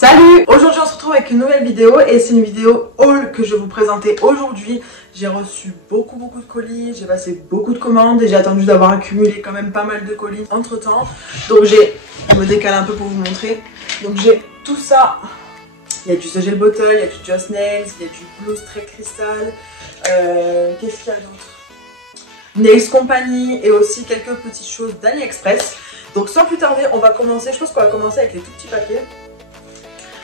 Salut! Aujourd'hui on se retrouve avec une nouvelle vidéo et c'est une vidéo haul que je vais vous présenter aujourd'hui. J'ai reçu beaucoup de colis, j'ai passé beaucoup de commandes et j'ai attendu d'avoir accumulé quand même pas mal de colis entre temps. Donc je me décale un peu pour vous montrer. Donc j'ai tout ça. Il y a du The Gel Bottle, il y a du Just Nails, il y a du Blue Stray Crystal. Qu'est-ce qu'il y a d'autre? Nails Company et aussi quelques petites choses d'AliExpress. Donc sans plus tarder on va commencer, je pense qu'on va commencer avec les tout petits paquets.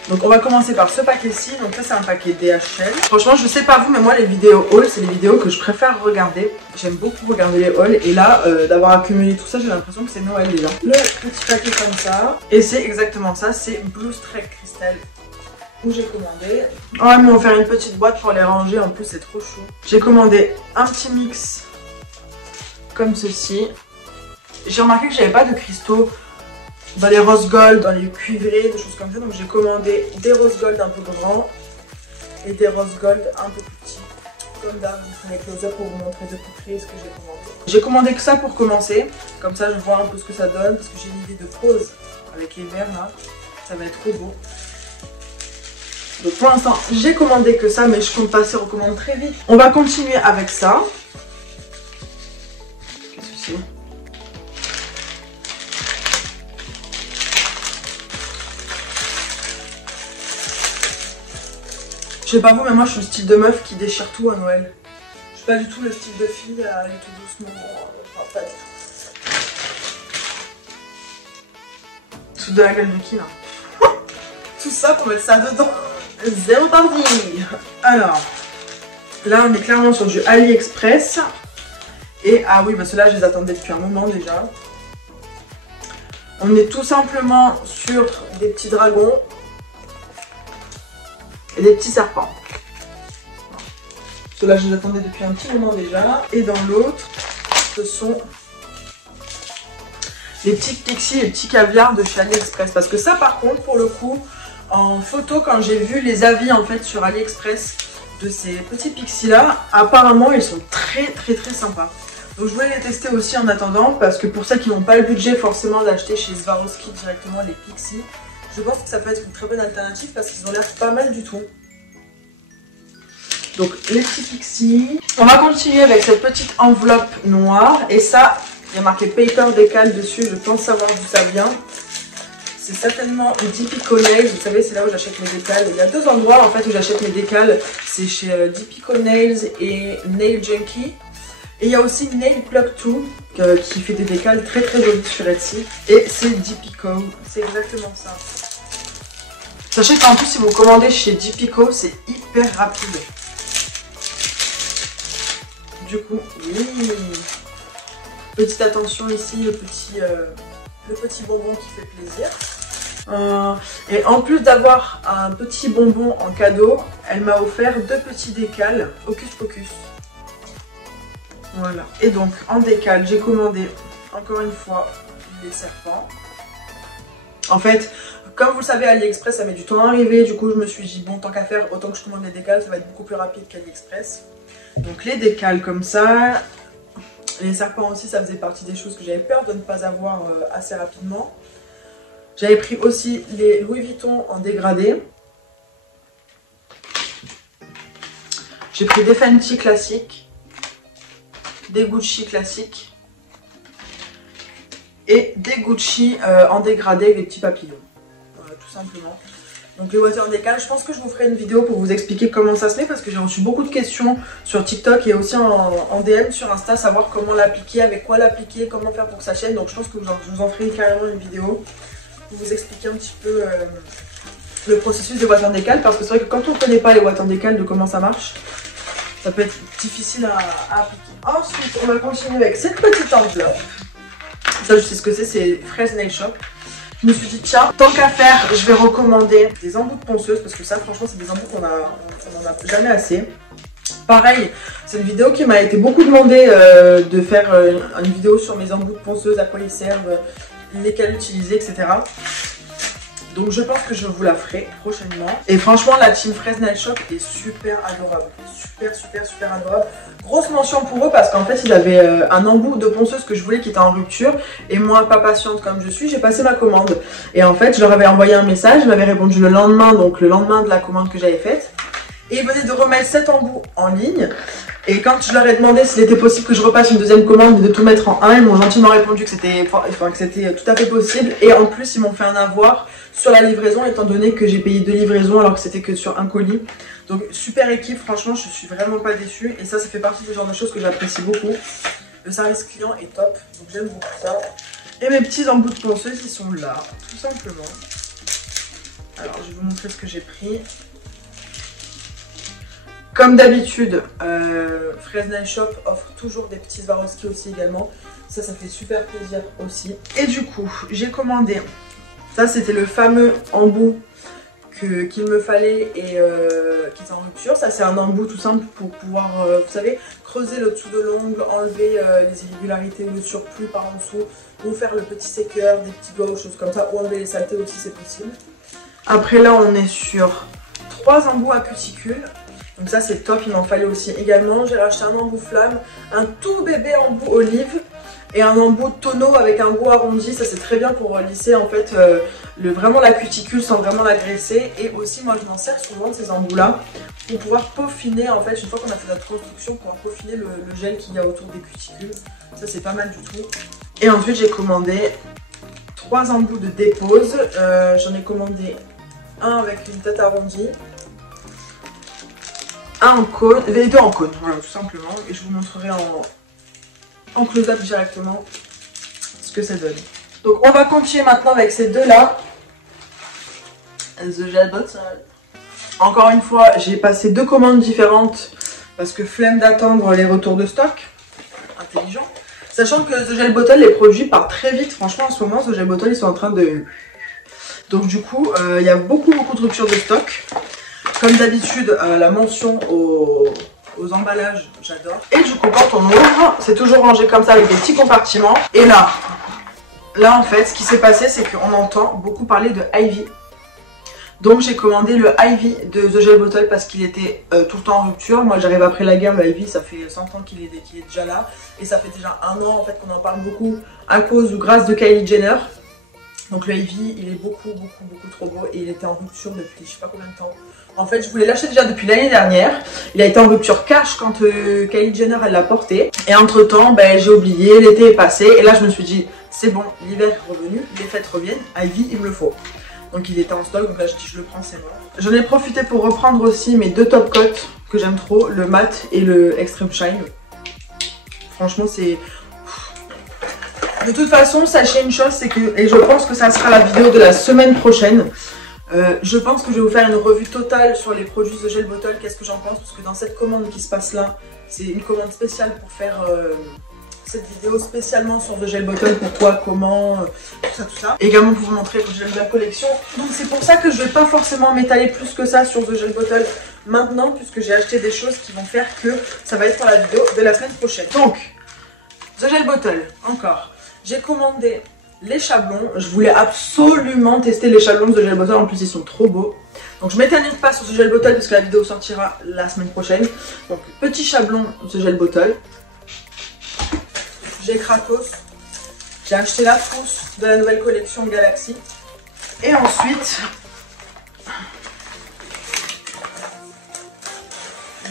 Donc on va commencer par ce paquet-ci, donc ça c'est un paquet DHL. Franchement je sais pas vous mais moi les vidéos haul c'est les vidéos que je préfère regarder. J'aime beaucoup regarder les hauls et là d'avoir accumulé tout ça j'ai l'impression que c'est Noël déjà. Le petit paquet comme ça et c'est exactement ça, c'est Blue Stray Crystal où j'ai commandé. Oh ils m'ont offert une petite boîte pour les ranger, en plus c'est trop chaud. J'ai commandé un petit mix comme ceci. J'ai remarqué que j'avais pas de cristaux dans les rose gold, dans les cuivrés, des choses comme ça. Donc j'ai commandé des rose gold un peu grands et des rose gold un peu plus petits. Comme d'hab, je ferai close up pour vous montrer de plus près ce que j'ai commandé. J'ai commandé que ça pour commencer. Comme ça je vois un peu ce que ça donne parce que j'ai une idée de pose avec les verres là. Ça va être trop beau. Donc pour l'instant j'ai commandé que ça mais je compte passer aux commandes très vite. On va continuer avec ça. Qu'est-ce que c'est ? Je sais pas vous, mais moi je suis le style de meuf qui déchire tout à Noël. Je suis pas du tout le style de fille à aller tout doucement. Enfin, pas du tout. Tout de la gueule de qui là? Tout ça pour mettre ça dedans. Zéro parti. Alors, là on est clairement sur du AliExpress. Et ah oui, bah ceux-là je les attendais depuis un moment déjà. On est tout simplement sur des petits dragons. Et des petits serpents. Ceux-là, je les attendais depuis un petit moment déjà. Et dans l'autre, ce sont les petits pixies, les petits caviars de chez AliExpress. Parce que ça, par contre, pour le coup, en photo, quand j'ai vu les avis en fait sur AliExpress de ces petits pixies-là, apparemment, ils sont très sympas. Donc je voulais les tester aussi en attendant, parce que pour celles qui n'ont pas le budget forcément d'acheter chez Swarovski directement les pixies, je pense que ça peut être une très bonne alternative parce qu'ils ont l'air pas mal du tout. Donc les petits pixies. On va continuer avec cette petite enveloppe noire. Et ça, il y a marqué Paper Decal dessus. Je pense savoir d'où ça vient. C'est certainement Dipico Nails. Vous savez, c'est là où j'achète mes décals. Il y a deux endroits en fait où j'achète mes décals. C'est chez Dipico Nails et Nail Junkie. Et il y a aussi Nail Plug 2 qui fait des décals très jolis sur Etsy. Et c'est Dipico. C'est exactement ça. Sachez qu'en plus, si vous commandez chez Dipico, c'est hyper rapide. Du coup, oui. Petite attention ici, le petit bonbon qui fait plaisir. Et en plus d'avoir un petit bonbon en cadeau, elle m'a offert deux petits décals Hocus Pocus. Voilà. Et donc, en décal, j'ai commandé, encore une fois, les serpents. En fait, comme vous le savez, AliExpress, ça met du temps à arriver. Du coup, je me suis dit, bon, tant qu'à faire, autant que je commande les décals, ça va être beaucoup plus rapide qu'AliExpress. Donc, les décals comme ça. Les serpents aussi, ça faisait partie des choses que j'avais peur de ne pas avoir assez rapidement. J'avais pris aussi les Louis Vuitton en dégradé. J'ai pris des Fenty classiques. Des Gucci classiques. Et des Gucci en dégradé avec des petits papillons. Tout simplement. Donc les water décal, je pense que je vous ferai une vidéo pour vous expliquer comment ça se met parce que j'ai reçu beaucoup de questions sur TikTok et aussi en DM sur Insta, savoir comment l'appliquer, avec quoi l'appliquer, comment faire pour que ça tienne. Donc je pense que je vous en ferai carrément une vidéo pour vous expliquer un petit peu le processus des water décal parce que c'est vrai que quand on ne connaît pas les water décal de comment ça marche, ça peut être difficile à appliquer. Ensuite, on va continuer avec cette petite enveloppe. Ça, je sais ce que c'est Fraise Nail Shop. Je me suis dit, tiens, tant qu'à faire, je vais recommander des embouts de ponceuse parce que ça, franchement, c'est des embouts qu'on n'en a jamais assez. Pareil, c'est une vidéo qui m'a été beaucoup demandée de faire une vidéo sur mes embouts de ponceuse, à quoi ils servent, lesquels utiliser, etc. Donc je pense que je vous la ferai prochainement. Et franchement la team Fraise Nail Shop est super adorable. Super adorable. Grosse mention pour eux parce qu'en fait ils avaient un embout de ponceuse que je voulais qui était en rupture. Et moi pas patiente comme je suis, j'ai passé ma commande. Et en fait je leur avais envoyé un message, ils m'avaient répondu le lendemain, donc le lendemain de la commande que j'avais faite. Et ils venaient de remettre 7 embouts en ligne. Et quand je leur ai demandé s'il était possible que je repasse une deuxième commande et de tout mettre en un, ils m'ont gentiment répondu que c'était tout à fait possible. Et en plus, ils m'ont fait un avoir sur la livraison, étant donné que j'ai payé 2 livraisons alors que c'était que sur un colis. Donc super équipe, franchement, je suis vraiment pas déçue. Et ça fait partie du genre de choses que j'apprécie beaucoup. Le service client est top, donc j'aime beaucoup ça. Et mes petits embouts de ponceuse, ils sont là, tout simplement. Alors, je vais vous montrer ce que j'ai pris. Comme d'habitude, Fraise Nail Shop offre toujours des petits Swarovski aussi également. Ça fait super plaisir aussi. Et du coup, j'ai commandé. Ça, c'était le fameux embout qu'il me fallait et qui est en rupture. Ça, c'est un embout tout simple pour pouvoir, vous savez, creuser le dessous de l'ongle, enlever les irrégularités ou le surplus par en dessous, ou faire le petit séqueur, des petits doigts ou choses comme ça, ou enlever les saletés aussi, c'est possible. Après là, on est sur 3 embouts à cuticule. Donc ça c'est top, il m'en fallait aussi également. J'ai racheté un embout flamme, un tout bébé embout olive et un embout tonneau avec un bout arrondi. Ça c'est très bien pour lisser en fait vraiment la cuticule sans vraiment l'agresser. Et aussi moi je m'en sers souvent de ces embouts là pour pouvoir peaufiner en fait, une fois qu'on a fait notre construction, pour pouvoir peaufiner le gel qu'il y a autour des cuticules. Ça c'est pas mal du tout. Et ensuite j'ai commandé 3 embouts de dépose. J'en ai commandé un avec une tête arrondie, un en cône, les deux en cône, voilà tout simplement, et je vous montrerai en close-up directement ce que ça donne. Donc on va continuer maintenant avec ces deux là, The Gel Bottle. Encore une fois, j'ai passé 2 commandes différentes parce que flemme d'attendre les retours de stock, intelligent. Sachant que The Gel Bottle, les produits partent très vite, franchement en ce moment The Gel Bottle ils sont en train de... Donc du coup, il y a beaucoup de ruptures de stock. Comme d'habitude, la mention aux emballages, j'adore. Et du coup, quand on ouvre, c'est toujours rangé comme ça avec des petits compartiments. Et là en fait, ce qui s'est passé, c'est qu'on entend beaucoup parler de Ivy. Donc j'ai commandé le Ivy de The Gel Bottle parce qu'il était tout le temps en rupture. Moi j'arrive après la guerre, le Ivy ça fait 100 ans qu'il est déjà là. Et ça fait déjà 1 an en fait qu'on en parle beaucoup à cause ou grâce de Kylie Jenner. Donc le Ivy il est beaucoup trop beau et il était en rupture depuis je sais pas combien de temps. En fait je voulais l'acheter déjà depuis l'année dernière. Il a été en rupture cash quand Kylie Jenner elle l'a porté. Et entre temps ben, j'ai oublié, l'été est passé et là je me suis dit c'est bon, l'hiver est revenu, les fêtes reviennent, Ivy il me le faut. Donc il était en stock, donc là je dis je le prends, c'est bon. J'en ai profité pour reprendre aussi mes 2 top coats que j'aime trop, le matte et le Extreme Shine. Franchement c'est... De toute façon, sachez une chose, c'est que, et je pense que ça sera la vidéo de la semaine prochaine, je pense que je vais vous faire une revue totale sur les produits The Gel Bottle, qu'est-ce que j'en pense, parce que dans cette commande qui se passe là, c'est une commande spéciale pour faire cette vidéo spécialement sur The Gel Bottle, pourquoi, comment, tout ça. Et également pour vous montrer que j'aime la collection. Donc c'est pour ça que je vais pas forcément m'étaler plus que ça sur The Gel Bottle maintenant, puisque j'ai acheté des choses qui vont faire que ça va être pour la vidéo de la semaine prochaine. Donc, The Gel Bottle, encore. J'ai commandé les chablons. Je voulais absolument tester les chablons de The Gel Bottle. En plus, ils sont trop beaux. Donc, je m'éternize pas sur The Gel Bottle parce que la vidéo sortira la semaine prochaine. Donc, petit chablon The Gel Bottle. J'ai Krakos. J'ai acheté la trousse de la nouvelle collection Galaxy. Et ensuite,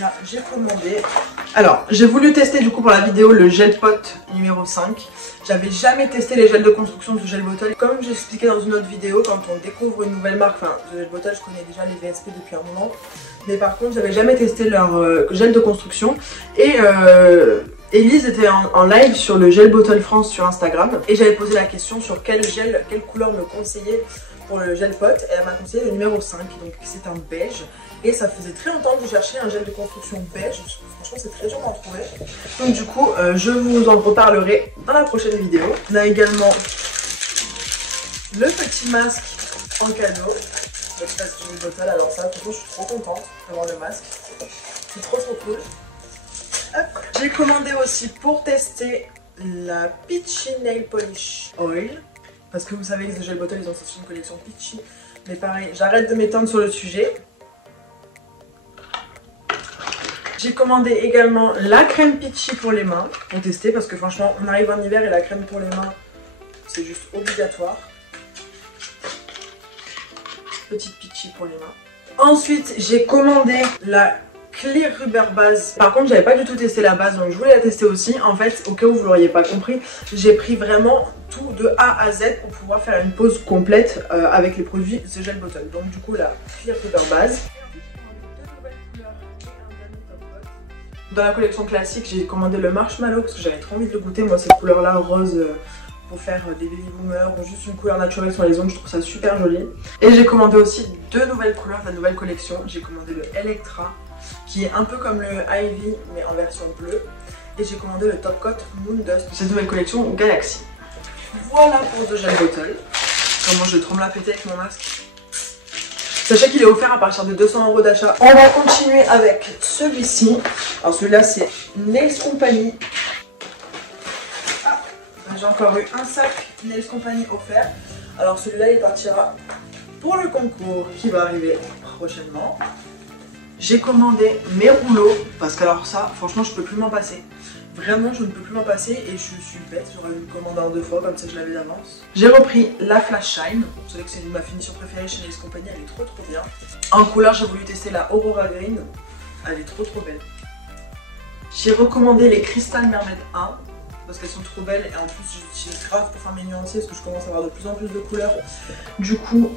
là, j'ai commandé. Alors, j'ai voulu tester du coup pour la vidéo le gel pot numéro 5. J'avais jamais testé les gels de construction de Gel Bottle. Comme j'expliquais dans une autre vidéo, quand on découvre une nouvelle marque, enfin, The Gel Bottle, je connais déjà les VSP depuis un moment. Mais par contre, j'avais jamais testé leur gel de construction. Et Elise était en live sur le Gel Bottle France sur Instagram. Et j'avais posé la question sur quel couleur me conseiller pour le gel pot. Et elle m'a conseillé le numéro 5, donc c'est un beige. Et ça faisait très longtemps que je cherchais un gel de construction beige. Franchement, c'est très dur d'en trouver. Donc du coup, je vous en reparlerai dans la prochaine vidéo. On a également le petit masque en cadeau. Je sais pas si j'ai une bottle, alors ça, franchement, je suis trop contente d'avoir le masque. C'est trop cool. J'ai commandé aussi pour tester la Peachy Nail Polish Oil. Parce que vous savez que The Gel Bottle, ils ont sorti une collection Peachy. Mais pareil, j'arrête de m'étendre sur le sujet. J'ai commandé également la crème Peachy pour les mains, pour tester, parce que franchement, on arrive en hiver et la crème pour les mains, c'est juste obligatoire. Petite Peachy pour les mains. Ensuite, j'ai commandé la Clear Rubber Base. Par contre, j'avais pas du tout testé la base, donc je voulais la tester aussi. En fait, au cas où vous l'auriez pas compris, j'ai pris vraiment tout de A à Z pour pouvoir faire une pause complète avec les produits The Gel Bottle. Donc du coup, la Clear Rubber Base. Dans la collection classique, j'ai commandé le marshmallow parce que j'avais trop envie de le goûter. Moi, cette couleur-là, rose, pour faire des baby boomers ou juste une couleur naturelle sur les ongles, je trouve ça super joli. Et j'ai commandé aussi deux nouvelles couleurs de la nouvelle collection. J'ai commandé le Electra, qui est un peu comme le Ivy, mais en version bleue. Et j'ai commandé le Top Coat Moon Dust de cette nouvelle collection Galaxy. Voilà pour The Gel Bottle. Comment je tremble à péter avec mon masque. Sachez qu'il est offert à partir de 200 € d'achat. On va continuer avec celui-ci. Alors celui-là c'est Nails Company. Ah, j'ai encore eu un sac Nails Company offert. Alors celui-là il partira pour le concours qui va arriver prochainement. J'ai commandé mes rouleaux parce que alors ça franchement je peux plus m'en passer. Vraiment je ne peux plus m'en passer et je suis bête, j'aurais dû me commander en 2 fois comme ça je l'avais d'avance. J'ai repris la Flash Shine, vous savez que c'est ma finition préférée chez Nails Company, elle est trop bien. En couleur j'ai voulu tester la Aurora Green, elle est trop belle. J'ai recommandé les Crystal Mermaid 1 parce qu'elles sont trop belles et en plus j'utilise grave pour faire mes nuanciers parce que je commence à avoir de plus en plus de couleurs. Du coup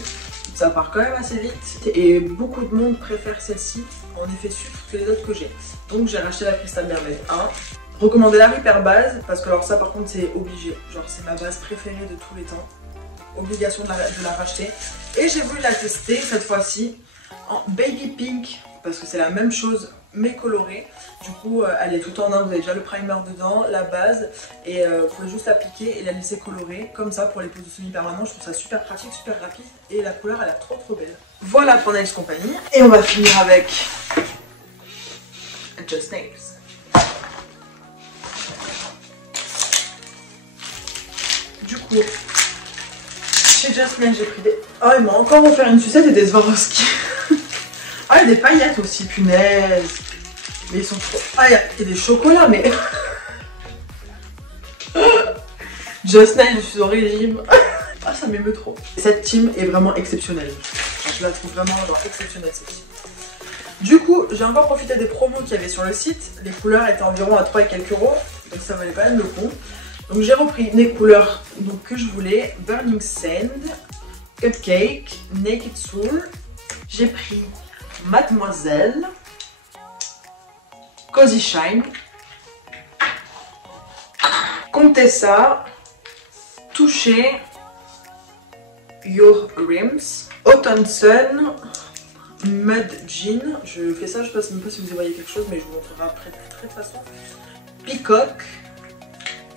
ça part quand même assez vite et beaucoup de monde préfère celle-ci en effet sucre que les autres que j'ai. Donc j'ai racheté la Crystal Mermaid 1. Recommander la Repair Base parce que alors ça par contre c'est obligé, genre c'est ma base préférée de tous les temps, obligation de la racheter. Et j'ai voulu la tester cette fois-ci en Baby Pink parce que c'est la même chose mais colorée. Du coup elle est tout en un, vous avez déjà le primer dedans, la base et vous pouvez juste l'appliquer et la laisser colorer comme ça pour les poses de semi-permanent. Je trouve ça super pratique, super rapide et la couleur elle est trop belle. Voilà pour Nails Company et on va finir avec Just Nails. Du coup, chez Just Nails, j'ai pris des... Oh, ils m'ont encore offert une sucette et des Swarovski. Ah, il y a des paillettes aussi, punaise. Mais ils sont trop... Ah, il y a des chocolats, mais... Just Nails, je suis au régime. Ah, ça m'émeut trop. Cette team est vraiment exceptionnelle. Je la trouve vraiment genre, exceptionnelle, cette team. Du coup, j'ai encore profité des promos qu'il y avait sur le site. Les couleurs étaient environ à 3 et quelques euros. Donc ça valait quand même le coup. Donc j'ai repris les couleurs donc, que je voulais, Burning Sand, Cupcake, Naked Soul. J'ai pris Mademoiselle, Cozy Shine, Contessa, Toucher, Your Rims, Autumn Sun, Mud Jean. Je fais ça, je ne sais même pas si vous y voyez quelque chose, mais je vous montrerai après de toute façon. Peacock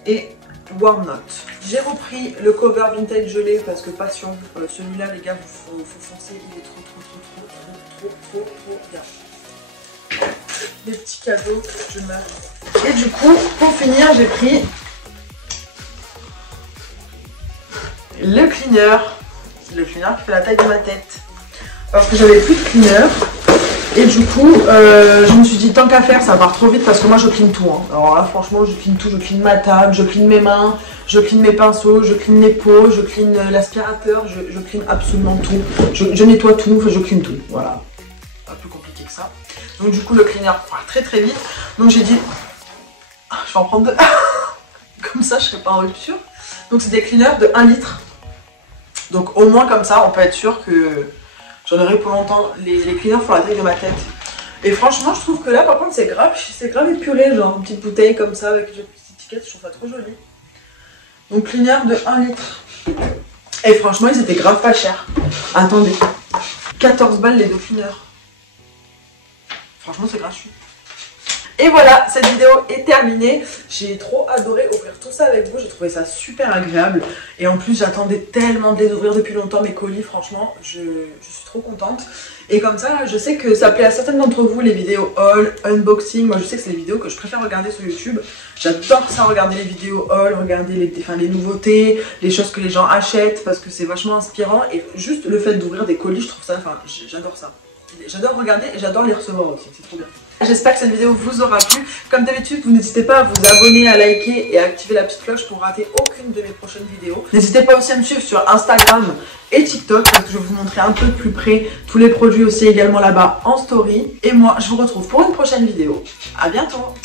et Warm Note. J'ai repris le cover vintage gelé parce que passion. Celui-là les gars, faut foncer, il est trop bien. Des petits cadeaux, je meurs. Et du coup, pour finir, j'ai pris le cleaner. Le cleaner qui fait la taille de ma tête. Parce que j'avais plus de cleaner. Et du coup, je me suis dit tant qu'à faire, ça part trop vite parce que moi je clean tout. Hein. Alors là, franchement, je clean tout. Je clean ma table, je clean mes mains, je clean mes pinceaux, je clean les pots, je clean l'aspirateur, je clean absolument tout. Je nettoie tout, enfin, je clean tout. Voilà. Pas plus compliqué que ça. Donc, du coup, le cleaner part très vite. Donc, j'ai dit, je vais en prendre deux. Comme ça, je serai pas en rupture. Donc, c'est des cleaners de 1 litre. Donc, au moins, comme ça, on peut être sûr que. J'en aurai pour longtemps. Les cleaners font la taille de ma tête. Et franchement, je trouve que là, par contre, c'est grave épuré. Genre une petite bouteille comme ça avec une petite étiquette. Je trouve ça trop joli. Donc, cleaner de 1 litre. Et franchement, ils étaient grave pas chers. Attendez. 14 balles les 2 cleaners. Franchement, c'est gratuit. Et voilà, cette vidéo est terminée. J'ai trop adoré ouvrir tout ça avec vous. J'ai trouvé ça super agréable. Et en plus, j'attendais tellement de les ouvrir depuis longtemps, mes colis. Franchement, je suis trop contente. Et comme ça, je sais que ça plaît à certaines d'entre vous, les vidéos haul, unboxing. Moi, je sais que c'est les vidéos que je préfère regarder sur YouTube. J'adore ça, regarder les vidéos haul, regarder les nouveautés, les choses que les gens achètent, parce que c'est vachement inspirant. Et juste le fait d'ouvrir des colis, je trouve ça, j'adore ça. J'adore regarder et j'adore les recevoir aussi, c'est trop bien. J'espère que cette vidéo vous aura plu. Comme d'habitude, vous n'hésitez pas à vous abonner, à liker et à activer la petite cloche pour rater aucune de mes prochaines vidéos. N'hésitez pas aussi à me suivre sur Instagram et TikTok parce que je vais vous montrer un peu de plus près tous les produits aussi également là-bas en story. Et moi, je vous retrouve pour une prochaine vidéo. À bientôt!